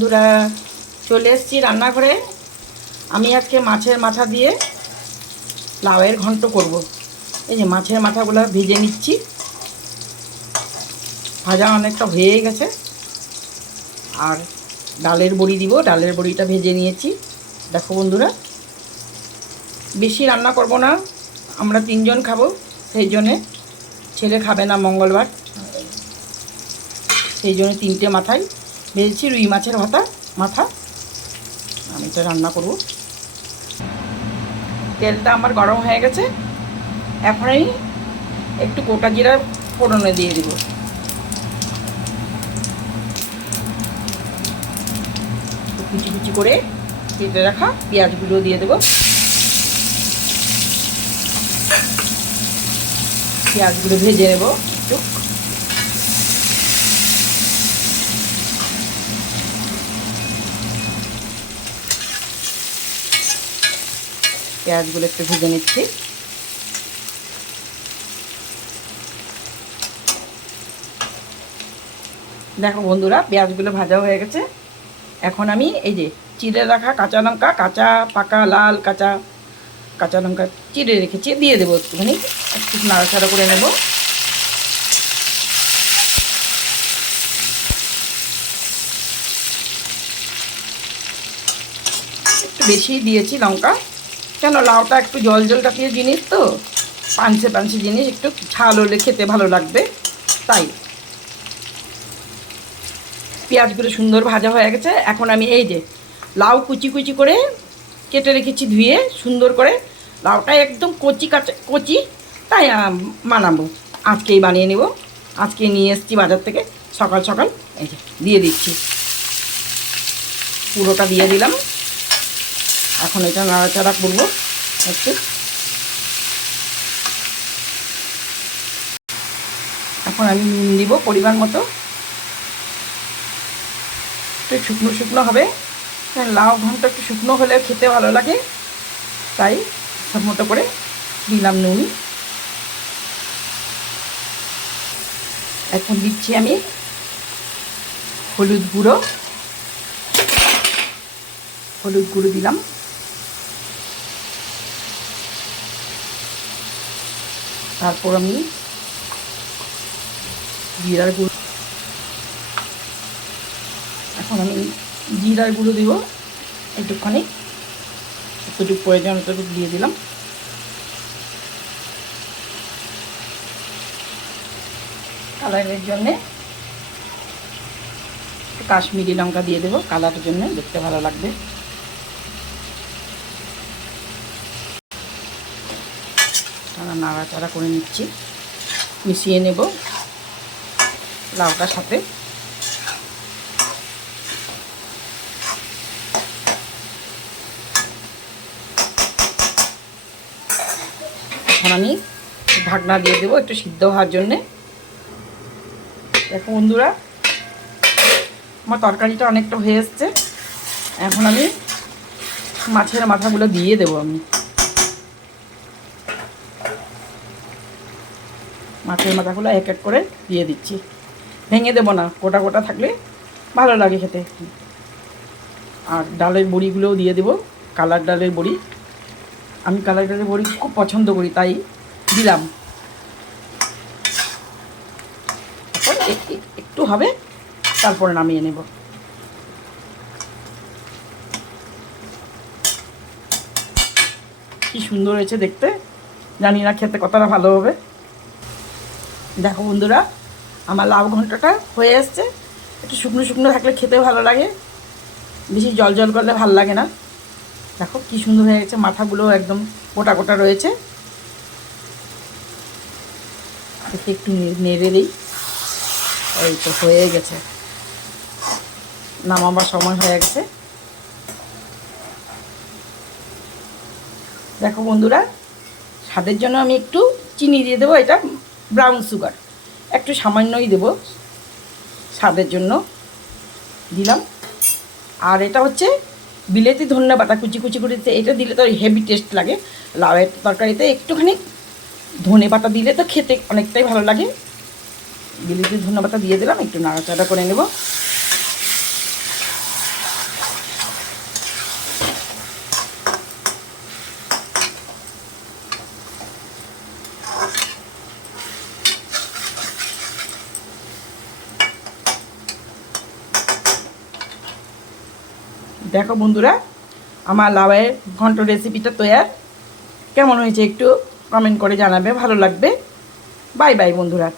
বন্ধুরা চলে এসেছি রান্নাঘরে। আমি আজকে মাছের মাথা দিয়ে লাউয়ের ঘন্ট করব। এই যে মাছের মাথাগুলো ভেজে নিচ্ছি, ভাজা অনেকটা হয়ে গেছে। আর ডালের বড়ি দিব, ডালের বড়িটা ভেজে নিয়েছি। দেখো বন্ধুরা, বেশি রান্না করব না, আমরা 3 জন খাবো, সেই জন্যে ছেলে খাবে না মঙ্গলবার, সেই জন্য 3টে মাথায় ভেজেছি। রুই মাছের মাথা আমি এটা রান্না করব। তেলটা আমার গরম হয়ে গেছে, এখন আমি একটু গোটা জিরা ফোড়নে দিয়ে দিব। কুচি কুচি করে কেটে রাখা পেঁয়াজগুলো দিয়ে দেব। পেঁয়াজগুলো ভেজে নেব একটু। পেঁয়াজগুলো একটু ভেজে নিচ্ছি। দেখো বন্ধুরা, পেঁয়াজগুলো ভাজা হয়ে গেছে। এখন আমি এই যে চিড়ে রাখা কাঁচা লঙ্কা, কাঁচা পাকা লাল কাঁচা লঙ্কা চিড়ে রেখেছি, দিয়ে দেবো। একটুখানি একটু নাড়াচাড়া করে নেব। একটু বেশি দিয়েছি লঙ্কা, কেন লাউটা একটু জল জল জাতীয় জিনিস তো, পাঞ্চে পাঞ্চে জিনিস, একটু ঝাল হলে খেতে ভালো লাগবে, তাই। পেঁয়াজগুলো সুন্দর ভাজা হয়ে গেছে। এখন আমি এই যে লাউ কুচি কুচি করে কেটে রেখেছি, ধুয়ে সুন্দর করে। লাউটা একদম কচি, তাই বানাবো, আজকেই বানিয়ে নেব। আজকে নিয়ে এসেছি বাজার থেকে সকাল সকাল। এই যে দিয়ে দিচ্ছি, পুরোটা দিয়ে দিলাম। এখন এটা নাড়াচাড়া করবো একটু। এখন আমি নুন দিব পরিমাণ মতো, একটু শুকনো শুকনো হবে, লাউ ঘন্ট একটু শুকনো হলে খেতে ভালো লাগে, তাই সব মতো করে দিলাম নুন। এখন দিচ্ছি আমি হলুদ গুঁড়ো দিলাম। তারপর আমি জিরার গুঁড়ো, এখন আমি জিরার গুঁড়ো দিব একটুখানি, যতটুকু প্রয়োজন ততটুকু দিয়ে দিলাম। কালারের জন্যে কাশ্মীরি লঙ্কা দিয়ে দেবো, কালারের জন্য, দেখতে ভালো লাগবে। নাড়াচাড়া করে নিচ্ছি, মিশিয়ে নেব লাউটার সাথে। এখন আমি ঢাকনা দিয়ে দেবো একটু সিদ্ধ হওয়ার জন্যে। দেখো বন্ধুরা, আমার তরকারিটা অনেকটা হয়ে এসছে। এখন আমি মাছের মাথাগুলো দিয়ে দেবো। আমি মাছের মাথাগুলো এক এক করে দিয়ে দিচ্ছি, ভেঙে দেবো না, গোটা গোটা থাকলে ভালো লাগে খেতে। আর ডালের বড়িগুলোও দিয়ে দেবো, কালার ডালের বড়ি। আমি কালার ডালের বড়ি খুব পছন্দ করি, তাই দিলাম। তারপর একটু হবে, তারপরে নামিয়ে নেব। কি সুন্দর হয়েছে দেখতে, জানি না খেতে কতটা ভালো হবে। দেখো বন্ধুরা, আমার লাউ ঘন্টটা হয়ে আসছে। একটু শুকনো শুকনো থাকলে খেতে ভালো লাগে, বেশি জল জল করলে ভালো লাগে না। দেখো কি সুন্দর হয়ে গেছে, মাথাগুলো একদম গোটা গোটা রয়েছে। একটু নেড়ে দিই, এই তো হয়ে গেছে, নামাবার সময় হয়ে গেছে। দেখো বন্ধুরা, স্বাদের জন্য আমি একটু চিনি দিয়ে দেবো, এটা ব্রাউন সুগার, একটু সামান্যই দেবো স্বাদের জন্য, দিলাম। আর এটা হচ্ছে বিলেতি ধনে বাটা, কুচি কুচি করে, এটা দিলে তো হেভি টেস্ট লাগে লাউয়ের তরকারিতে। একটুখানি ধনে বাটা দিলে তো খেতে অনেকটাই ভালো লাগে। বিলেতি ধনে বাটা দিয়ে দিলাম, একটু নাড়াচাড়া করে নেব। দেখো বন্ধুরা, আমার লাউয়ের ঘন্ট রেসিপিটা তৈয়ার। কেমন হয়েছে একটু কমেন্ট করে জানাবে, ভালো লাগবে। বাই বাই বন্ধুরা।